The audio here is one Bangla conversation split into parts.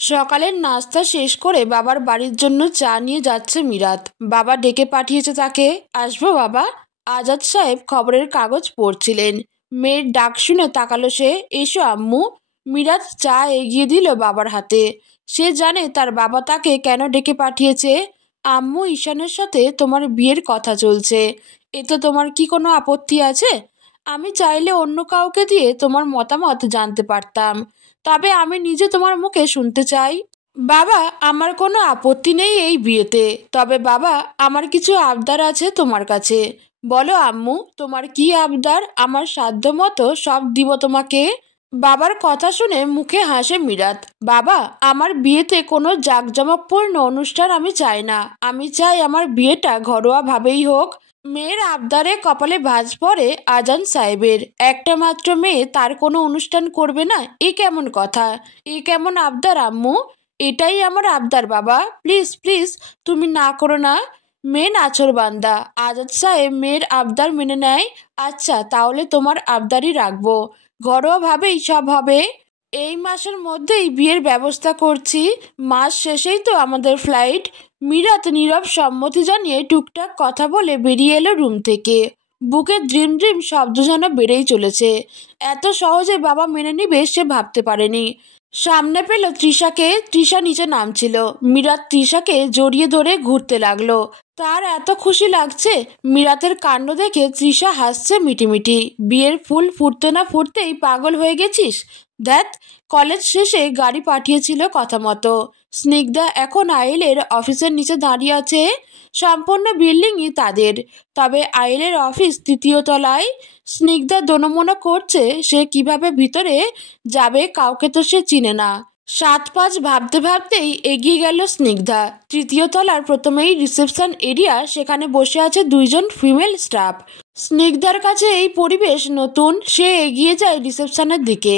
সকালের নাস্তা শেষ করে বাবার বাড়ির জন্য চা নিয়ে যাচ্ছে মিরাত। বাবা ডেকে পাঠিয়েছে তাকে। আসবো বাবা। আজাদ সাহেব খবরের কাগজ পড়ছিলেন। মেয়ের ডাক শুনে তাকালো সে। এসো আম্মু। মিরাত চা এগিয়ে দিল বাবার হাতে। সে জানে তার বাবা তাকে কেন ডেকে পাঠিয়েছে। আম্মু, ঈশানের সাথে তোমার বিয়ের কথা চলছে। এতে তোমার কি কোনো আপত্তি আছে? আমি চাইলে অন্য কাউকে দিয়ে তোমার মতামত জানতে পারতাম, তবে আমি নিজে তোমার মুখে শুনতে চাই। বাবা, আমার কোনো আপত্তি নেই এই বিয়েতে, তবে বাবা আমার কিছু আবদার আছে তোমার কাছে। বলো আম্মু, তোমার কি আবদার? আমার সাধ্য মতো সব দিব তোমাকে। বাবার কথা শুনে মুখে হাসে মিরাত। বাবা, আমার বিয়েতে কোনো জাঁকজমকপূর্ণ অনুষ্ঠান আমি চাই না। আমি চাই আমার বিয়েটা ঘরোয়াভাবেই হোক। মেয়ের আবদারে কপালে ভাঁজ পড়ে আজান সাহেবের। একটা মাত্র মেয়ে, তার কোনো অনুষ্ঠান করবে না? এ কেমন কথা? এ কেমন আবদার আম্মু? এটাই আমার আবদার বাবা। প্লিজ প্লিজ, তুমি না করো না। মেয়ে নাছোড়বান্দা। আজাদ সাহেব মেয়ের আবদার মেনে নেয়। আচ্ছা, তাহলে তোমার আবদারই রাখবো। ঘরোয়াভাবেই সব হবে। এই মাসের মধ্যেই বিয়ের ব্যবস্থা করছি। মাস শেষেই তো আমাদের ফ্লাইট। মিরাত নীরব সম্মতি জানিয়ে টুকটাক কথা বলে বেরিয়ে এলো রুম থেকে। বুকে ড্রিম ড্রিম শব্দ যেন বেড়েই চলেছে। এত সহজে বাবা মেনে নিবে সে ভাবতে পারেনি। সামনে পেল তৃষাকে। তৃষা নিচে নামছিল। মিরাত তৃষাকে জড়িয়ে ধরে ঘুরতে লাগলো। তার এত খুশি লাগছে। মিরাতের কাণ্ড দেখে তৃষা হাসছে মিটিমিটি। বিয়ের ফুল ফুটতে না ফুটতেই পাগল হয়ে গেছিস? দেখ, কলেজ শেষে গাড়ি পাঠিয়েছিল কথা মতো। স্নিগ্ধা এখন আইলের অফিসের নিচে দাঁড়িয়ে আছে। সম্পূর্ণ বিল্ডিংই তাদের, তবে আইলের অফিস তৃতীয় তলায়। স্নিগ্ধা দোনমনো করছে সে কিভাবে ভিতরে যাবে, কাউকে তো সে চিনে না। 7-5 ভাবতে ভাবতেই এগিয়ে গেল স্নিগ্ধা। তৃতীয় তলার প্রথমেই রিসেপশন এরিয়া, সেখানে বসে আছে 2জন ফিমেল স্টাফ। স্নিগ্ধার কাছে এই পরিবেশ নতুন। সে এগিয়ে যায় রিসেপশনের দিকে।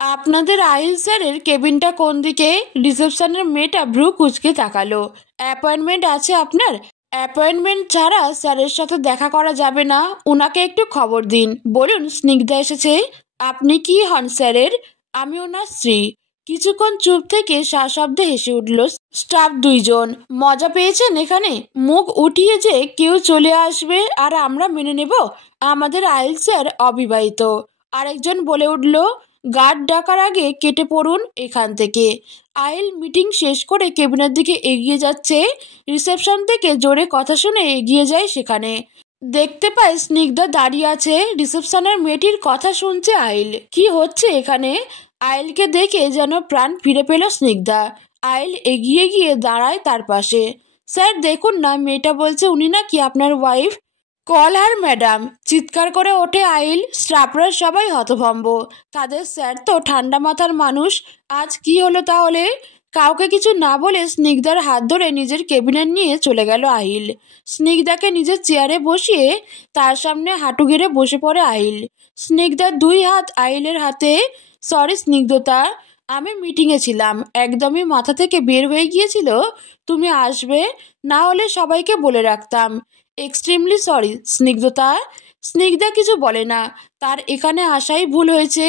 আপনাদের আহিল স্যারের কেবিনটা কোন দিকে? রিসেপশনের মেয়েটা ভ্রু কুঁচকে তাকালো। অ্যাপয়েন্টমেন্ট আছে আপনার? অ্যাপয়েন্টমেন্ট ছাড়া স্যারের সাথে দেখা করা যাবে না। ওনাকে একটু খবর দিন। বলুন স্নিগ্ধা এসেছে। আপনি কি হন স্যারের? আমি ওনার স্ত্রী। কিছুক্ষণ চুপ থেকে সশব্দে হেসে উঠল স্টাফ 2জন। মজা পেয়েছেন এখানে? মুখ উঠিয়ে যে কেউ চলে আসবে আর আমরা মেনে নেব? আমাদের আইল স্যার অবিবাহিত। আরেকজন বলে উঠল। গার্ড ডাকার আগে কেটে পড়ুন এখান থেকে। আইল মিটিং শেষ করে কেবিনের দিকে এগিয়ে যাচ্ছে। রিসেপশন থেকে জোরে কথা শুনে এগিয়ে যায় সেখানে। দেখতে পায় স্নিগ্ধা দাঁড়িয়ে আছে। রিসেপশনের মেয়েটির কথা শুনছে আইল। কি হচ্ছে এখানে? আইলকে দেখে যেন প্রাণ ফিরে পেল স্নিগ্ধা। আইল এগিয়ে গিয়ে দাঁড়ায় তার পাশে। স্যার দেখুন না, মেয়েটা বলছে উনি নাকি আপনার ওয়াইফ। কল হার ম্যাডাম, চিৎকার করে ওঠে আইল। স্টাফরা সবাই হতভম্ব। তাদের স্যার তো ঠান্ডা মাথার মানুষ। আজ কি হলো তাহলে? কাউকে কিছু না বলে স্নিগ্ধার হাত ধরে নিজের কেবিনে নিয়ে চলে গেল আহিল। স্নিগ্ধাকে নিজের চেয়ারে বসিয়ে তার সামনে হাঁটু গেড়ে বসে পড়ে আহিল। স্নিগ্ধার 2 হাত আহিলের হাতে। সরি স্নিগ্ধতা, আমি মিটিংয়ে ছিলাম, একদমই মাথা থেকে বের হয়ে গিয়েছিল তুমি আসবে, না হলে সবাইকে বলে রাখতাম। Extremely sorry স্নিগ্ধতা। স্নিগ্ধা কিছু বলে না। তার এখানে আসাই ভুল হয়েছে।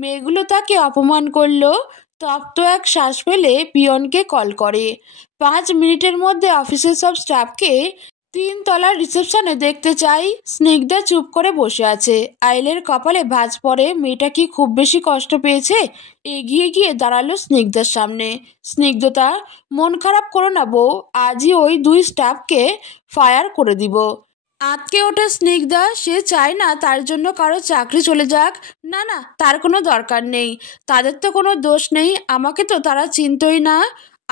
মেয়েগুলো তাকে অপমান করলো। তপ্ত এক শ্বাস ফেলে পিয়নকে কল করে। 5 মিনিটের মধ্যে অফিসের সব স্টাফকে 3 তলার রিসেপশনে দেখতে চাই। স্নিগ্ধা চুপ করে বসে আছে। আইলের কপালে ভাঁজ পড়ে। মেয়েটা কি খুব বেশি কষ্ট পেয়েছে? এগিয়ে গিয়ে দাঁড়ালো স্নিগ্ধার সামনে। স্নিগ্ধতা, মন খারাপ করো না বউ, আজই ওই 2 স্টাফকে ফায়ার করে দিব। আঁতকে ওঠে স্নিগ্ধা। সে চায় না তার জন্য কারো চাকরি চলে যাক। না না, তার কোনো দরকার নেই। তাদের তো কোনো দোষ নেই। আমাকে তো তারা চিনতই না।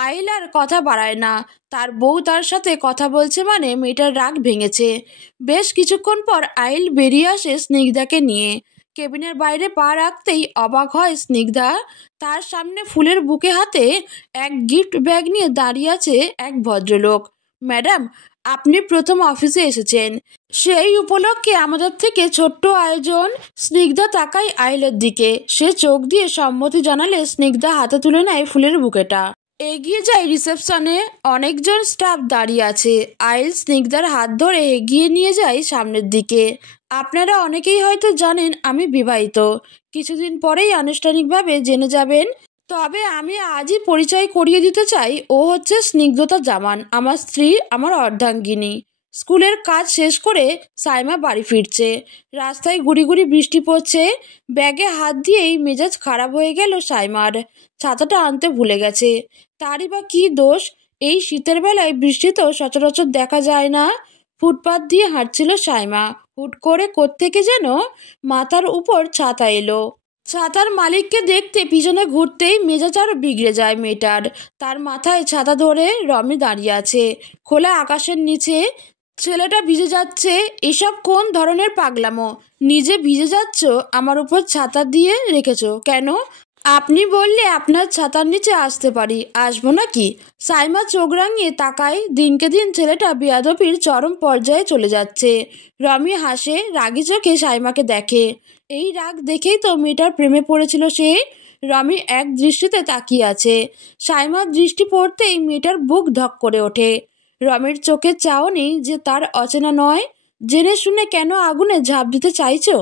আইল আর কথা বাড়ায় না। তার বউ তার সাথে কথা বলছে মানে মেয়েটার রাগ ভেঙেছে। বেশ কিছুক্ষণ পর আইল বেরিয়ে আসে স্নিগ্ধাকে নিয়ে। কেবিনের বাইরে পা রাখতেই অবাক হয় স্নিগ্ধা। তার সামনে ফুলের বুকে হাতে এক গিফট ব্যাগ নিয়ে দাঁড়িয়ে আছে এক ভদ্রলোক। ম্যাডাম, আপনি প্রথম অফিসে এসেছেন, সেই উপলক্ষে আমাদের থেকে ছোট্ট আয়োজন। স্নিগ্ধা তাকায় আইলের দিকে। সে চোখ দিয়ে সম্মতি জানালে স্নিগ্ধা হাতে তুলে নেয় ফুলের বুকেটা। এগিয়ে যায় রিসেপশনে। অনেকজন স্টাফ দাঁড়িয়ে আছে। আইল স্নিগ্ধার হাত ধরে এগিয়ে নিয়ে যায় সামনের দিকে। আপনারা অনেকেই হয়তো জানেন আমি বিবাহিত। কিছুদিন পরেই আনুষ্ঠানিকভাবে জেনে যাবেন। তবে আমি আজই পরিচয় করিয়ে দিতে চাই, ও হচ্ছে স্নিগ্ধতা জামান, আমার স্ত্রী, আমার অর্ধাঙ্গিনী। স্কুলের কাজ শেষ করে সাইমা বাড়ি ফিরছে। রাস্তায় গুড়ি গুড়ি বৃষ্টি পড়ছে। ব্যাগে হাত দিয়েই মেজাজ খারাপ হয়ে গেল সাইমার। ছাতাটা আনতে ভুলে গেছে। তারই বা কী দোষ? এই শীতের বেলায় বৃষ্টি তো সচরাচর দেখা যায় না। ফুটপাত দিয়ে হাঁটছিল সাইমা। হুট করে কোত্থেকে যেন মাথার উপর ছাতা এলো। ছাতার মালিককে দেখতে পিছনে ঘুরতেই মেজাজ আরো বিগড়ে যায় মেয়েটার। তার মাথায় ছাতা ধরে রমি দাঁড়িয়ে আছে খোলা আকাশের নিচে। ছেলেটা ভিজে যাচ্ছে। এসব কোন ধরনের পাগলামো? নিজে ভিজে যাচ্ছ, আমার উপর ছাতা দিয়ে রেখেছো কেন? আপনি বললে আপনার ছাতার নিচে আসতে পারি, আসবো নাকি? সাইমা চোখ রাঙিয়ে তাকায়। দিনকে দিন ছেলেটা বেয়াদবির চরম পর্যায়ে চলে যাচ্ছে। রমি হাসে, রাগি চোখে সাইমাকে দেখে। এই রাগ দেখেই তো মেয়েটার প্রেমে পড়েছিল সে। রমি এক দৃষ্টিতে তাকিয়ে আছে। সাইমার দৃষ্টি পড়তেই মেয়েটার বুক ধক করে ওঠে। রমির চোখের চাহনি যে তার অচেনা নয়। জেনে শুনে কেন আগুনে ঝাঁপ দিতে চাইছো?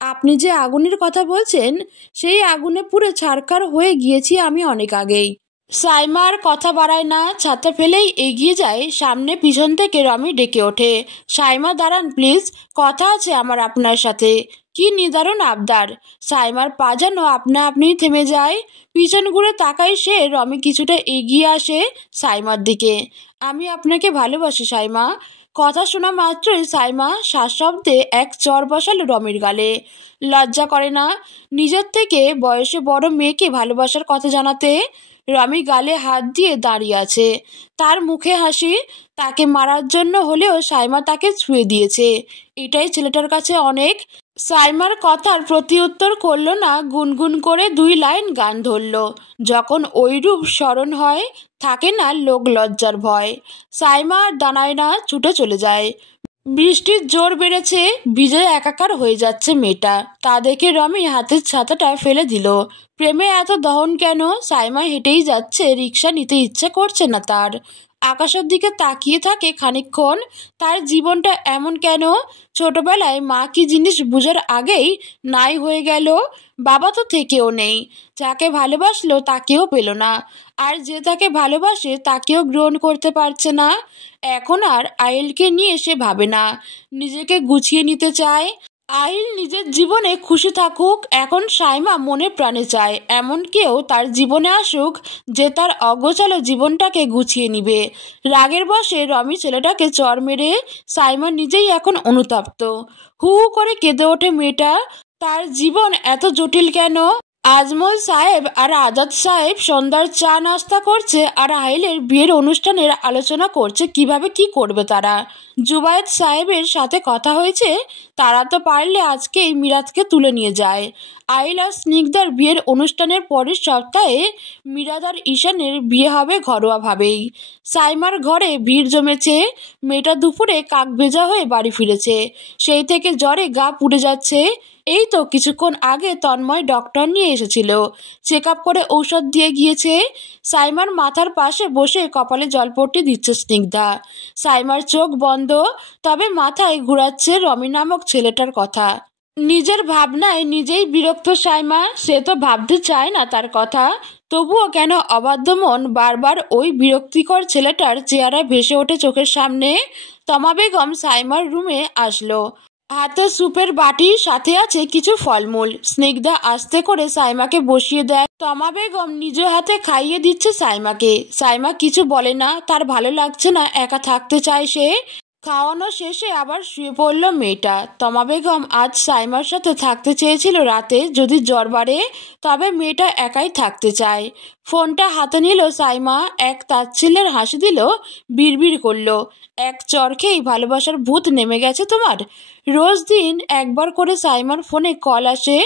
আপনি যে আগুনের কথা বলছেন, সেই আগুনে পুড়ে ছারখার হয়ে গিয়েছি আমি অনেক আগেই। সাইমা আর কথা বাড়ায় না, ছাতা ফেলেই এগিয়ে যায় সামনে। পিছন থেকে রমি ডেকে ওঠে, সাইমা দাঁড়ান প্লিজ, কথা আছে আমার আপনার সাথে। কি নিদারুণ আবদার! সাইমার পা যেন আপনা আপনিই থেমে যায়। পিছন ঘুরে তাকায় সে। রমি কিছুটা এগিয়ে আসে সাইমার দিকে। আমি আপনাকে ভালোবাসি সাইমা। কথা শোনা মাত্রই সাইমা সশব্দে এক চর বসালো রমির গালে। লজ্জা করে না নিজের থেকে বয়সে বড় মেয়েকে ভালোবাসার কথা জানাতে? রমি গালে হাত দিয়ে দাঁড়িয়ে আছে। তার মুখে হাসি। তাকে মারার জন্য হলেও সাইমা তাকে ছুঁয়ে দিয়েছে, এটাই ছেলেটার কাছে অনেক। সাইমার কথার প্রতিউত্তর করল না, গুনগুন করে দুই লাইন গান ধরল। যখন ওই রূপ স্মরণ হয়, থাকে না লোক লজ্জার ভয়। সাইমা আর দাঁড়ায় না, ছুটে চলে যায়। বৃষ্টির জোর বেড়েছে, ভিজে একাকার হয়ে যাচ্ছে মেয়েটা। তা দেখে রমি হাতের ছাতাটা ফেলে দিল। প্রেমে এত দহন কেন? সাইমা হেঁটেই যাচ্ছে, রিক্সা নিতে ইচ্ছে করছে না তার। আকাশের দিকে তাকিয়ে থাকে খানিকক্ষণ। তার জীবনটা এমন কেন? ছোটবেলায় মা কি জিনিস বুঝার আগেই নাই হয়ে গেল। বাবা তো থেকেও নেই। যাকে ভালোবাসলো তাকেও পেল না। আর যে তাকে ভালোবাসে তাকেও গ্রহণ করতে পারছে না। এখন আর আইলকে নিয়ে সে ভাবে না, নিজেকে গুছিয়ে নিতে চায়। আইল নিজের জীবনে খুশি থাকুক, এখন সাইমা মনে প্রাণে চায় এমন কেউ তার জীবনে আসুক যে তার অগোছালো জীবনটাকে গুছিয়ে নিবে। রাগের বশে রমি ছেলেটাকে চড় মেরে। সাইমা নিজেই এখন অনুতপ্ত। হু হু করে কেঁদে ওঠে মেয়েটা। তার জীবন এত জটিল কেন? আজমল সাহেব আর আজাদ সাহেব সন্ধ্যার চা নাস্তা করছে আর আইলের বিয়ের অনুষ্ঠানের আলোচনা করছে কিভাবে কি করবে তারা। জুবায়েদ সাহেবের সাথে কথা হয়েছে, তারা তো পারলে আজকেই মিরাজকে তুলে নিয়ে যায়। আইল আর স্নিগ্ধার বিয়ের অনুষ্ঠানের পরের সপ্তাহে মিরাজ আর ঈশানের বিয়ে হবে ঘরোয়াভাবেই। সাইমার ঘরে ভিড় জমেছে। মেয়েটা দুপুরে কাক ভেজা হয়ে বাড়ি ফিরেছে। সেই থেকে জ্বরে গা পুড়ে যাচ্ছে। এই তো কিছুক্ষণ আগে তন্ময় ডক্টর নিয়ে এসেছিল, চেক আপ করে ঔষধ দিয়ে গিয়েছে। সাইমার মাথার পাশে বসে কপালে জলপট্টি দিচ্ছে স্নিগ্ধা। সাইমার চোখ বন্ধ, তবে মাথায় ঘুরাচ্ছে রমি নামক ছেলেটার কথা। নিজের ভাবনায় নিজেই বিরক্ত সাইমা। সে তো ভাবতে চায় না তার কথা, তবুও কেন অবাধ্য মন বারবার ওই বিরক্তিকর ছেলেটার চেহারা ভেসে ওঠে চোখের সামনে। তমা বেগম সাইমার রুমে আসলো। হাতে সুপের বাটি, সাথে আছে কিছু ফলমূল। স্নিগ্ধা আস্তে করে সাইমাকে বসিয়ে দেয়। তমা বেগম নিজ হাতে খাইয়ে দিচ্ছে সাইমাকে। সাইমা কিছু বলে না, তার ভালো লাগছে না, একা থাকতে চায় সে। খাওয়ানো শেষে আবার শুয়ে পড়ল মেয়েটা। তমা বেগম আজ সাইমার সাথে থাকতে চেয়েছিল রাতে, যদি জ্বর বাড়ে তবে মেয়েটা একাই থাকতে চায়। ফোনটা হাতে নিল সাইমা, এক তাচ্ছিল্যের হাসি দিল, বিড়বিড় করলো, এক চর খেয়েই ভালোবাসার ভূত নেমে গেছে তোমার। রোজ দিন একবার করে সাইমার ফোনে কল আসে।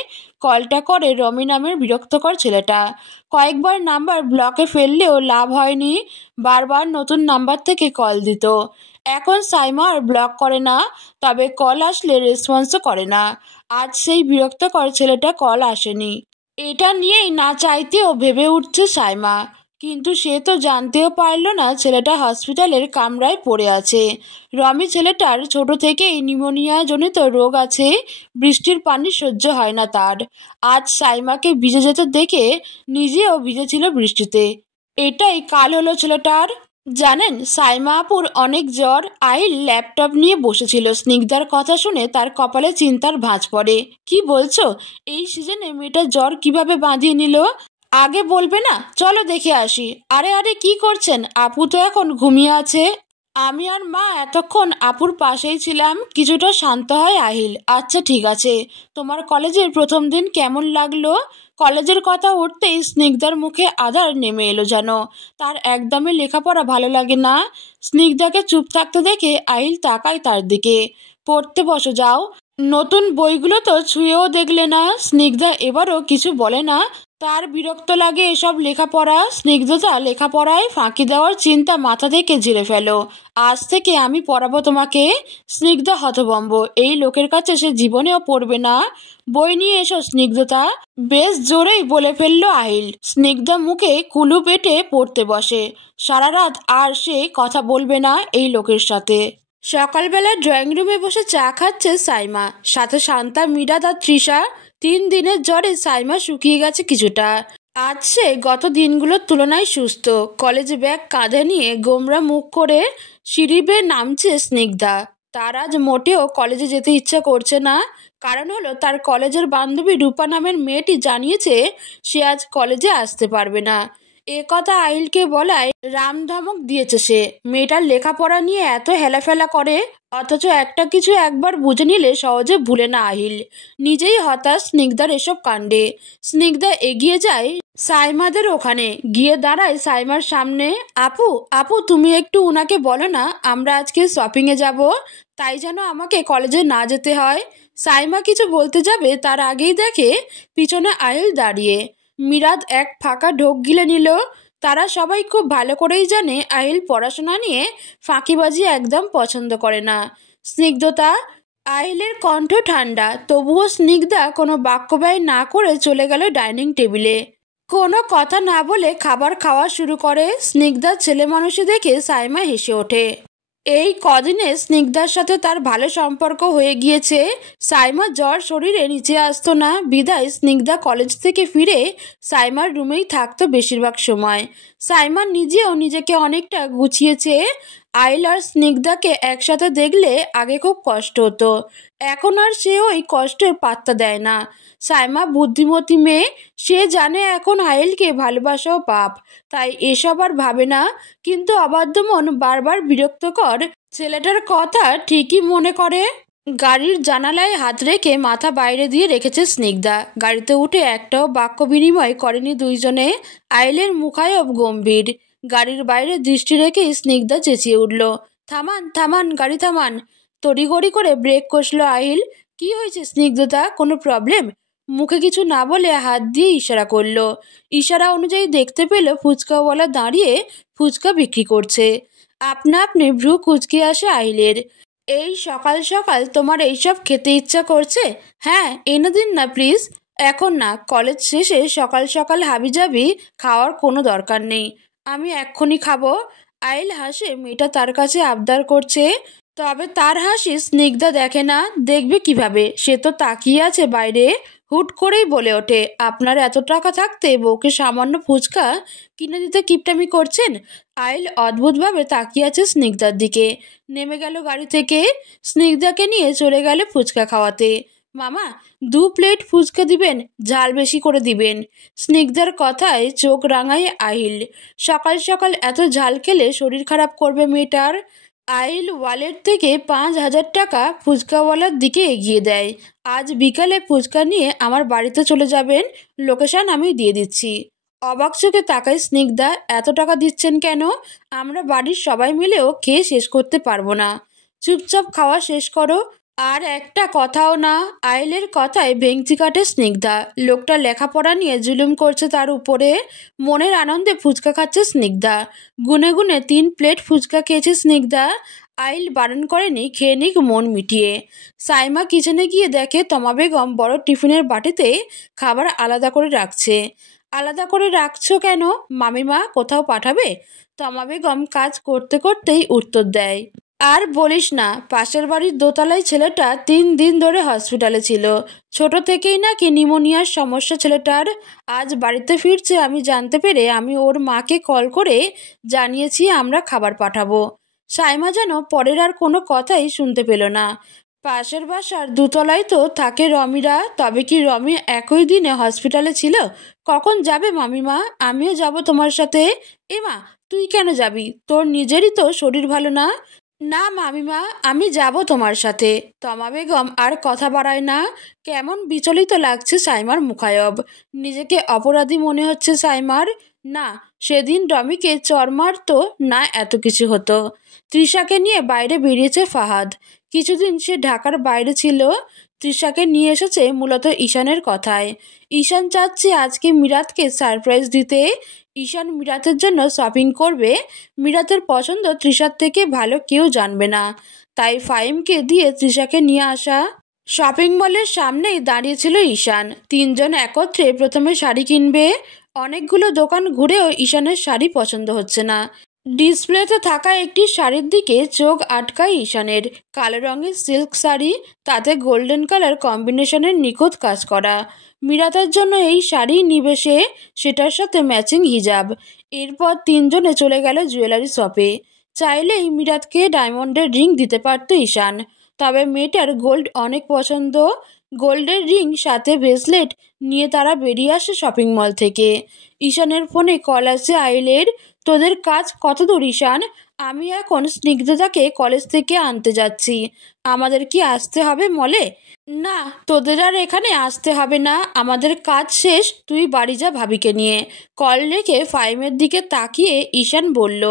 কলটা করে রমি নামের বিরক্তকর ছেলেটা। কয়েকবার নাম্বার ব্লকে ফেললেও লাভ হয়নি। বারবার নতুন নাম্বার থেকে কল দিত। এখন সাইমা আর ব্লক করে না, তবে কল আসলে রেসপন্সও করে না। আজ সেই বিরক্তকর ছেলেটা কল আসেনি, এটা নিয়েই না চাইতেও ভেবে উঠছে সাইমা। কিন্তু সে তো জানতেও পারল না ছেলেটা হসপিটালের কামরায় পড়ে আছে। রমি ছেলেটার ছোট থেকেই নিউমোনিয়া জনিত রোগ আছে, বৃষ্টির পানি সহ্য হয় না তার। আজ সাইমাকে ভিজে যেতে দেখে নিজেও ভিজেছিল বৃষ্টিতে। এটাই কাল হলো ছেলেটার। জানেন, সাইমা আপুর অনেক জ্বর। আহিল ল্যাপটপ নিয়ে বসেছিল। স্নিগ্ধার কথা শুনে তার কপালে চিন্তার ভাঁজ পড়ে। কি বলছো? এই সিজনে মেয়েটার জ্বর কিভাবে বাঁধিয়ে নিল? আগে বলবে না? চলো দেখে আসি। আরে আরে, কি করছেন? আপু তো এখন ঘুমিয়ে আছে। আমি আর মা এতক্ষণ আপুর পাশেই ছিলাম। কিছুটা শান্ত হয় আহিল। আচ্ছা ঠিক আছে। তোমার কলেজের প্রথম দিন কেমন লাগলো? কলেজের কথা উঠতেই স্নিগ্ধার মুখে আধার নেমে এলো যেন। তার একদমই লেখাপড়া ভালো লাগে না। স্নিগ্ধাকে চুপ থাকতে দেখে আহিল তাকায় তার দিকে। পড়তে বসো যাও। নতুন বইগুলো তো ছুঁয়েও দেখলে না। স্নিগ্ধা এবারও কিছু বলে না। তার বিরক্ত লাগে এসব লেখাপড়া। স্নিগ্ধতা লেখাপড়ায় ফাঁকি দেওয়ার চিন্তা মাথা থেকে ঝেড়ে ফেলো। আজ থেকে আমি পড়াবো তোমাকে। স্নিগ্ধা হতভম্ব। এই লোকের কাছে সে জীবনেও পড়বে না। বই নিয়ে এসো স্নিগ্ধতা। বেশ জোরেই বলে ফেললো আহিল। স্নিগ্ধা মুখে কুলু পেটে পড়তে বসে। সারা রাত আর সে কথা বলবে না এই লোকের সাথে। সকালবেলা ড্রয়িং রুমে বসে চা খাচ্ছে সাইমা, সাথে শান্তা, মিরাদ আর তৃষা। 3 দিনের জ্বরে সাইমা শুকিয়ে গেছে কিছুটা। আজ সে গত দিনগুলোর তুলনায় সুস্থ। কলেজে ব্যাগ কাঁধে নিয়ে গোমরা মুখ করে সিঁড়ি বেয়ে নামছে স্নিগ্ধা। তার আজ মোটেও কলেজে যেতে ইচ্ছা করছে না। কারণ হলো, তার কলেজের বান্ধবী রূপা নামের মেয়েটি জানিয়েছে সে আজ কলেজে আসতে পারবে না। এ কথা আহিলকে বলায় রামধমক দিয়েছে সে। মেয়েটার লেখাপড়া নিয়ে এত হেলাফেলা করে, অথচ একটা কিছু একবার বুঝে নিলে সহজে ভুলে না আহিল। নিজেই হতাশ স্নিগ্ধার এসব কাণ্ডে। স্নিগ্ধা এগিয়ে যায় সাইমাদের ওখানে, গিয়ে দাঁড়ায় সাইমার সামনে। আপু, আপু তুমি একটু উনাকে বলো না আমরা আজকে শপিংয়ে যাব, তাই যেন আমাকে কলেজে না যেতে হয়। সাইমা কিছু বলতে যাবে তার আগেই দেখে পিছনে আহিল দাঁড়িয়ে। মিরাদ এক ফাঁকা ঢোক গিলে নিল। তারা সবাই খুব ভালো করেই জানে আহিল পড়াশোনা নিয়ে ফাঁকিবাজি একদম পছন্দ করে না। স্নিগ্ধতা। আহিলের কণ্ঠ ঠান্ডা, তবুও স্নিগ্ধা কোনো বাক্য ব্যয় না করে চলে গেল ডাইনিং টেবিলে। কোনো কথা না বলে খাবার খাওয়া শুরু করে। স্নিগ্ধার ছেলে মানুষই দেখে সাইমা হেসে ওঠে। এই কদিনে স্নিগ্ধার সাথে তার ভালো সম্পর্ক হয়ে গিয়েছে। সাইমা জ্বর শরীরে নিচে আসতো না, বিধায় স্নিগ্ধা কলেজ থেকে ফিরে সাইমার রুমেই থাকতো বেশিরভাগ সময়। সাইমা নিজেও নিজেকে অনেকটা গুছিয়েছে। আইল আর স্নিগ্ধাকে একসাথে দেখলে আগে খুব কষ্ট হতো, এখন আর সে ওই কষ্টের পাত্তা দেয় না। সাইমা বুদ্ধিমতী মেয়ে, সে জানে এখন আইলকে ভালোবাসাও পাপ, তাই এসব আর ভাবে না। কিন্তু অবাধ্য মন বারবার বিরক্তকর ছেলেটার কথা ঠিকই মনে করে। গাড়ির জানালায় হাত রেখে মাথা বাইরে দিয়ে রেখেছে স্নিগ্ধা। গাড়িতে উঠে একটাও বাক্য বিনিময় করেনি দুইজনে। আইলের মুখায়ব গম্ভীর। গাড়ির বাইরে দৃষ্টি রেখেই স্নিগ্ধা চেঁচিয়ে উঠল, থামান থামান, গাড়ি থামান। তড়িঘড়ি করে ব্রেক কষল আহিল। কি হয়েছে স্নিগ্ধতা, কোনো প্রবলেম? মুখে কিছু না বলে হাত দিয়ে ইশারা করলো। ইশারা অনুযায়ী দেখতে পেল ফুচকাওয়ালা দাঁড়িয়ে ফুচকা বিক্রি করছে। আপনা আপনি ভ্রু কুঁচকে আসে আহিলের। এই সকাল সকাল তোমার এইসব খেতে ইচ্ছা করছে? হ্যাঁ, এনে দিন না প্লিজ। এখন না, কলেজ শেষে সকাল সকাল হাবিজাবি খাওয়ার কোনো দরকার নেই। আমি এক্ষুনি খাবো। আইল হাসে, মেয়েটা তার কাছে আবদার করছে। তবে তার হাসি স্নিগ্ধা দেখে না, দেখবে কিভাবে? সে তো তাকিয়ে আছে বাইরে। হুট করেই বলে ওঠে, আপনার এত টাকা থাকতে বউকে সামান্য ফুচকা কিনে দিতে কিপটামি করছেন? আইল অদ্ভুতভাবে তাকিয়ে আছে স্নিগ্ধার দিকে। নেমে গেল গাড়ি থেকে। স্নিগ্ধাকে নিয়ে চলে গেল ফুচকা খাওয়াতে। মামা, 2 প্লেট ফুচকা দিবেন, ঝাল বেশি করে দিবেন। স্নিগ্ধার কথায় চোখ রাঙায় আহিল। সকাল সকাল এত ঝাল খেলে শরীর খারাপ করবে মেয়েটার। আহিল ওয়ালেট থেকে 5,000 টাকা ফুচকাওয়ালার দিকে এগিয়ে দেয়। আজ বিকালে ফুচকা নিয়ে আমার বাড়িতে চলে যাবেন, লোকেশন আমি দিয়ে দিচ্ছি। অবাক চোখে তাকায় স্নিগ্ধা। এত টাকা দিচ্ছেন কেন? আমরা বাড়ির সবাই মিলেও খেয়ে শেষ করতে পারবো না। চুপচাপ খাওয়া শেষ করো। আর একটা কথাও না। আইলের কথায় ভেঙচি কাটে স্নিগ্ধা। লোকটা লেখাপড়া নিয়ে জুলুম করছে তার উপরে। মনের আনন্দে ফুচকা খাচ্ছে স্নিগ্ধা। গুনে গুনে 3 প্লেট ফুচকা খেয়েছে স্নিগ্ধা। আইল বারণ করেনি, খেয়ে নিক মন মিটিয়ে। সাইমা কিচেনে গিয়ে দেখে তমা বেগম বড় টিফিনের বাটিতে খাবার আলাদা করে রাখছে। আলাদা করে রাখছো কেন? মামিমা কোথাও পাঠাবে? তমা বেগম কাজ করতে করতেই উত্তর দেয়, আর বলিস না, পাশের বাড়ির দোতলায় ছেলেটা 3 দিন ধরে হসপিটালে ছিল। ছোট থেকেই নাকি নিউমোনিয়ার সমস্যা ছেলেটার। আজ বাড়িতে ফিরছে আমি জানতে পেরে আমি ওর মাকে কল করে জানিয়েছি আমরা খাবার পাঠাবো। সাইমা যেন পরের আর কোনো কথাই শুনতে পেল না। পাশের বাসার দোতলায় তো থাকে রমিরা, তবে কি রমি একই দিনে হসপিটালে ছিল? কখন যাবে মামিমা? আমিও যাব তোমার সাথে। এমা, তুই কেন যাবি? তোর নিজেরই তো শরীর ভালো না। না মামিমা, আমি যাব তোমার সাথে। তমা বেগম আর কথা বাড়ায় না। কেমন বিচলিত লাগছে সাইমার মুখায়ব। নিজেকে অপরাধী মনে হচ্ছে সাইমার। না, সেদিন রমিকে চর মারতো না, এত কিছু হতো। তৃষাকে নিয়ে বাইরে বেরিয়েছে ফাহাদ। কিছুদিন সে ঢাকার বাইরে ছিল। তৃষাকে নিয়ে এসেছে মূলত ঈশানের কথায়। ঈশান চাচ্ছে আজকে মিরাতকে সারপ্রাইজ দিতে। ঈশান মিরাতের জন্য শপিং করবে। মিরাতের পছন্দ তৃষার থেকে ভালো কেউ জানবে না, তাই ফাহিমকে দিয়ে তৃষাকে নিয়ে আসা। শপিং মলের সামনেই দাঁড়িয়েছিল ঈশান। তিনজন একত্রে প্রথমে শাড়ি কিনবে। অনেকগুলো দোকান ঘুরেও ঈশানের শাড়ি পছন্দ হচ্ছে না। ডিসপ্লেতে থাকা একটি শাড়ির দিকে চোখ আটকায় ঈশানের। কালো রঙের সিল্ক শাড়ি, তাতে গোল্ডেন কালার কম্বিনেশনের নিখুঁত কাজ করা। মিরাতের জন্য এই শাড়ি নিবে সে, সেটার সাথে ম্যাচিং হিজাব। এরপর তিনজনে চলে গেল জুয়েলারি শপে। চাইলেই মিরাতকে ডায়মন্ডের রিং দিতে পারত ঈশান, তবে মেয়েটার গোল্ড অনেক পছন্দ। গোল্ডের রিং সাথে ব্রেসলেট নিয়ে তারা বেরিয়ে আসে শপিং মল থেকে। ঈশানের ফোনে কল আসে আইলের। তোদের কাজ কতদূর ঈশান? আমি এখন স্নিগ্ধতাকে কলেজ থেকে আনতে যাচ্ছি। আমাদের কি আসতে হবে মলে? না, তোদের আর এখানে আসতে হবে না, আমাদের কাজ শেষ, তুই বাড়ি যা ভাবিকে নিয়ে। কল রেখে ফাইমের দিকে তাকিয়ে ঈশান বলল,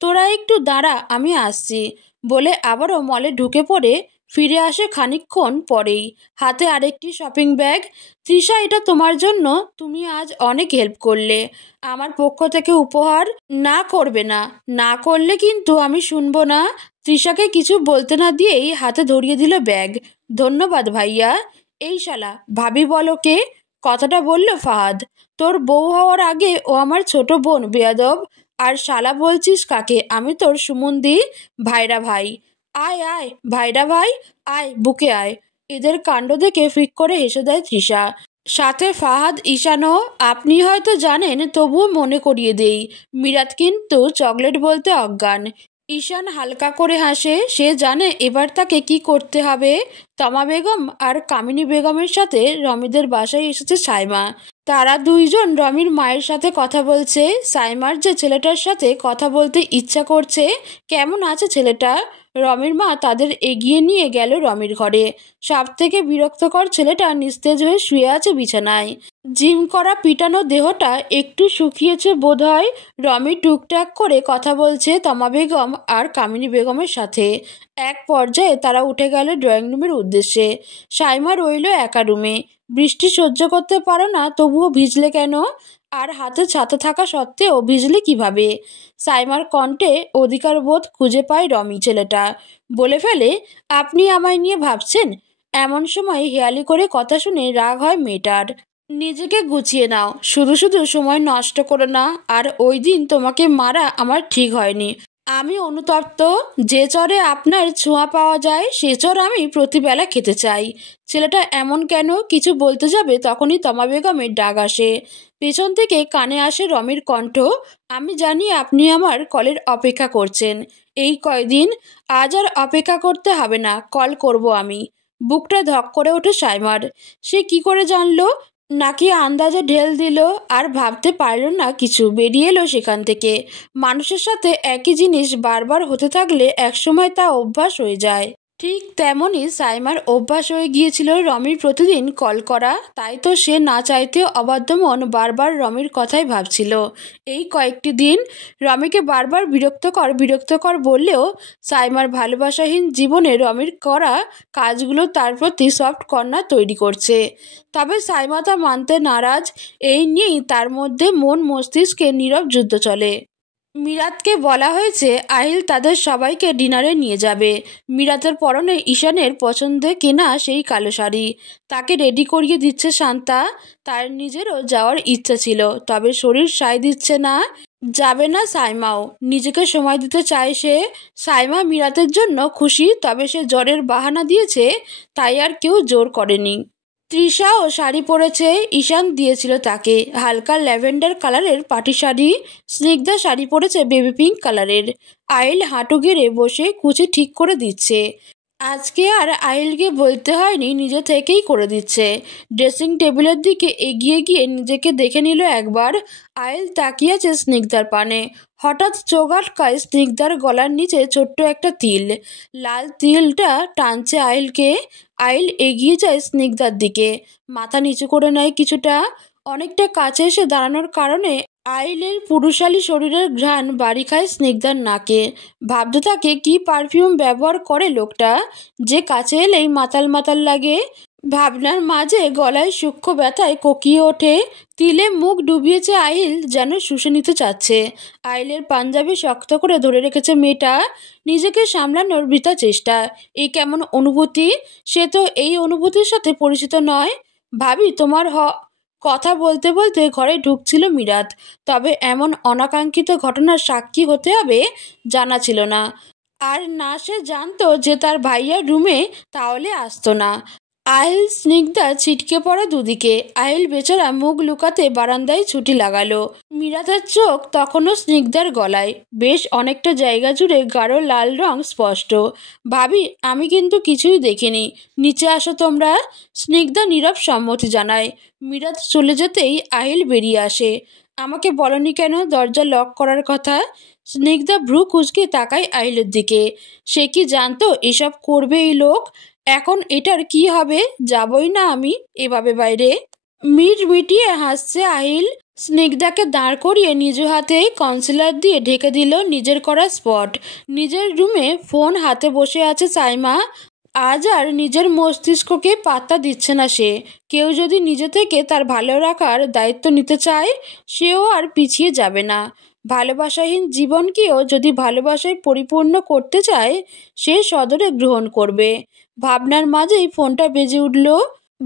তোরা একটু দাঁড়া, আমি আসছি। বলে আবারও মলে ঢুকে পড়ে ফিরে আসে খানিকক্ষণ পরেই, হাতে আরেকটি শপিং ব্যাগ। তৃষা, এটা তোমার জন্য, তুমি আজ অনেক হেল্প করলে। আমার পক্ষ থেকে উপহার। না করবে না, না করলে কিন্তু আমি শুনবো না। তৃষাকে কিছু বলতে না দিয়েই হাতে ধরিয়ে দিল ব্যাগ। ধন্যবাদ ভাইয়া। এই শালা ভাবি বলো কে? কথাটা বলল ফাহাদ। তোর বউ হওয়ার আগে ও আমার ছোট বোন, বেয়াদব। আর শালা বলছিস কাকে? আমি তোর সুমন্দি ভাইরা ভাই। আয় আয় ভাইরা ভাই, আয় বুকে আয়। এদের কাণ্ড দেখে ফিক করে হেসে দেয় তৃষা। সাথে ফাহাদ ঈশানও। আপনি হয়তো জানেন, তবুও মনে করিয়ে দেই, মিরাত কিন্তু চকলেট বলতে অজ্ঞান। ঈশান হালকা করে হাসে। সে জানে এবার তাকে কি করতে হবে। তমা বেগম আর কামিনী বেগমের সাথে রমিদের বাসায় এসেছে সাইমা। তারা দুইজন রমির মায়ের সাথে কথা বলছে। সাইমার যে ছেলেটার সাথে কথা বলতে ইচ্ছা করছে। কেমন আছে ছেলেটা? রমির মা তাদের এগিয়ে নিয়ে গেল রমির ঘরে। সব থেকে বিরক্তকর, ছেলেটা নিস্তেজ হয়ে শুয়ে আছে বিছানায়। জিম করা পিটানো দেহটা একটু শুকিয়েছে বোধহয়। রমি টুকটাক করে কথা বলছে তমা বেগম আর কামিনী বেগমের সাথে। এক পর্যায়ে তারা উঠে গেল ড্রয়িং রুমের উদ্দেশ্যে। সাইমা রইল একা রুমে। বৃষ্টি সহ্য করতে পারো না, তবুও ভিজলে কেন? আর হাতে ছাতা থাকা সত্ত্বেও ভিজলে কিভাবে? সাইমার কণ্ঠে অধিকার বোধ খুঁজে পায় রমি। ছেলেটা বলে ফেলে, আপনি আমায় নিয়ে ভাবছেন? এমন সময় হেয়ালি করে কথা শুনে রাগ হয় মেয়েটার। নিজেকে গুছিয়ে নাও, শুধু শুধু সময় নষ্ট করো না। আর ওই দিন তোমাকে মারা আমার ঠিক হয়নি। আমি অনুতপ্ত। যে চরে আপনার ছোঁয়া পাওয়া যায় সে চর আমি প্রতিবেলা খেতে চাই। ছেলেটা এমন কেন? কিছু বলতে যাবে তখনই তমা বেগমের ডাক আসে। পেছন থেকে কানে আসে রমির কণ্ঠ। আমি জানি আপনি আমার কলের অপেক্ষা করছেন এই কয়দিন। আজ আর অপেক্ষা করতে হবে না, কল করব আমি। বুকটা ধক করে ওঠে সাইমার। সে কি করে জানলো? নাকি আন্দাজে ঢেল দিল? আর ভাবতে পারল না কিছু, বেরিয়ে এলো সেখান থেকে। মানুষের সাথে একই জিনিস বারবার হতে থাকলে একসময় তা অভ্যাস হয়ে যায়। ঠিক তেমনই সাইমার অভ্যাস হয়ে গিয়েছিল রমির প্রতিদিন কল করা। তাই তো সে না চাইতেও অবাধ্য মন বারবার রমির কথাই ভাবছিল। এই কয়েকটি দিন রমিকে বারবার বিরক্তকর বললেও সাইমার ভালোবাসাহীন জীবনে রমির করা কাজগুলো তার প্রতি সফট কর্নার তৈরি করছে। তবে সাইমা তা মানতে নারাজ। এই নিয়েই তার মধ্যে মন মস্তিষ্কে নীরব যুদ্ধ চলে। মিরাতকে বলা হয়েছে আহিল তাদের সবাইকে ডিনারে নিয়ে যাবে। মিরাতের পরনে ঈশানের পছন্দে কেনা সেই কালো শাড়ি, তাকে রেডি করিয়ে দিচ্ছে শান্তা। তার নিজেরও যাওয়ার ইচ্ছা ছিল, তবে শরীর সায় দিচ্ছে না। যাবে না সাইমাও, নিজেকে সময় দিতে চায় সে। সাইমা মিরাতের জন্য খুশি, তবে সে জ্বরের বাহানা দিয়েছে, তাই আর কেউ জোর করেনি। তৃষাও শাড়ি পরেছে, ঈশান দিয়েছিল তাকে হালকা ল্যাভেন্ডার কালারের পাটি শাড়ি। স্নিগ্ধা শাড়ি পরেছে বেবি পিঙ্ক কালারের। আইল হাঁটু গেড়ে বসে কুচি ঠিক করে দিচ্ছে। আজকে আর আইলকে বলতে হয়নি, নিজে থেকেই করে দিচ্ছে। ড্রেসিং টেবিলের দিকে এগিয়ে গিয়ে নিজেকে দেখে নিল একবার। আইল তাকিয়েছে স্নিগ্ধার পানে। হঠাৎ চোখ আটকায় স্নিগ্ধার গলার নিচে ছোট্ট একটা তিল। লাল তিলটা টানছে আইলকে। আইল এগিয়ে যায় স্নিগ্ধার দিকে, মাথা নিচু করে নেয় কিছুটা। অনেকটা কাছে এসে দাঁড়ানোর কারণে আইলের পুরুষালী শরীরের ঘ্রাণ বাড়ি খায় স্নিগ্ধার নাকে। ভাবতে থাকে কি পারফিউম ব্যবহার করে লোকটা, যে কাছে এলেই মাতাল মাতাল লাগে। ভাবনার মাঝে গলায় সূক্ষ্ম ব্যথায় কোকিয়ে ওঠে। তিলে মুখ ডুবিয়েছে আইল, যেন শুষে নিতে চাচ্ছে। আইলের পাঞ্জাবি শক্ত করে ধরে রেখেছে মেয়েটা, নিজেকে সামলানোর বৃথা চেষ্টা। এই কেমন অনুভূতি, সে তো এই অনুভূতির সাথে পরিচিত নয়। ভাবি তোমার কথা বলতে বলতে ঘরে ঢুকছিল মিরাত, তবে এমন অনাকাঙ্ক্ষিত ঘটনার সাক্ষী হতে হবে জানা ছিল না। আর না সে জানতো যে তার ভাইয়া রুমে, তাহলে আসতো না। আহিল স্নিগ্ধা ছিটকে পড়ে দুদিকে। আহিল বেচারা মুখ লুকাতে বারান্দায় ছুটি লাগালো। মিরাতের চোখ তখনও স্নিগ্ধার গলায়, বেশ অনেকটা জায়গা জুড়ে গাঢ় লাল রং স্পষ্ট। ভাবি আমি কিন্তু কিছুই দেখিনি, নিচে আসো তোমরা। স্নিগ্ধা নীরব সম্মতি জানায়। মিরাত চলে যেতেই আহিল বেরিয়ে আসে। আমাকে বলনি কেন দরজা লক করার কথা? স্নিগ্ধা ভ্রু কুঁচকে তাকায় আহিলের দিকে। সে কি জানতো এসব করবে এই লোক? এখন এটার কি হবে? যাবই না আমি এভাবে বাইরে। মিটিয়ে হাসছে আহিল। স্নিগ্ধাকে দাঁড় করিয়ে নিজ হাতে কনসিলার দিয়ে ঢেকে দিল নিজের করা স্পট। নিজের রুমে ফোন হাতে বসে আছে সাইমা। আজ আর নিজের মস্তিষ্ককে পাত্তা দিচ্ছে না সে। কেউ যদি নিজে থেকে তার ভালো রাখার দায়িত্ব নিতে চায়, সেও আর পিছিয়ে যাবে না। ভালোবাসাহীন জীবনকেও যদি ভালোবাসায় পরিপূর্ণ করতে চায়, সে সদরে গ্রহণ করবে। ভাবনার মাঝেই ফোনটা বেজে উঠল।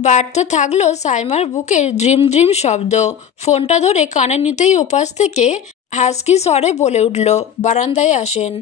বাড়তে থাকলো সাইমার বুকের ড্রিম ড্রিম শব্দ। ফোনটা ধরে কানে নিতেই ওপাশ থেকে হাসকি স্বরে বলে উঠল, বারান্দায় আসেন।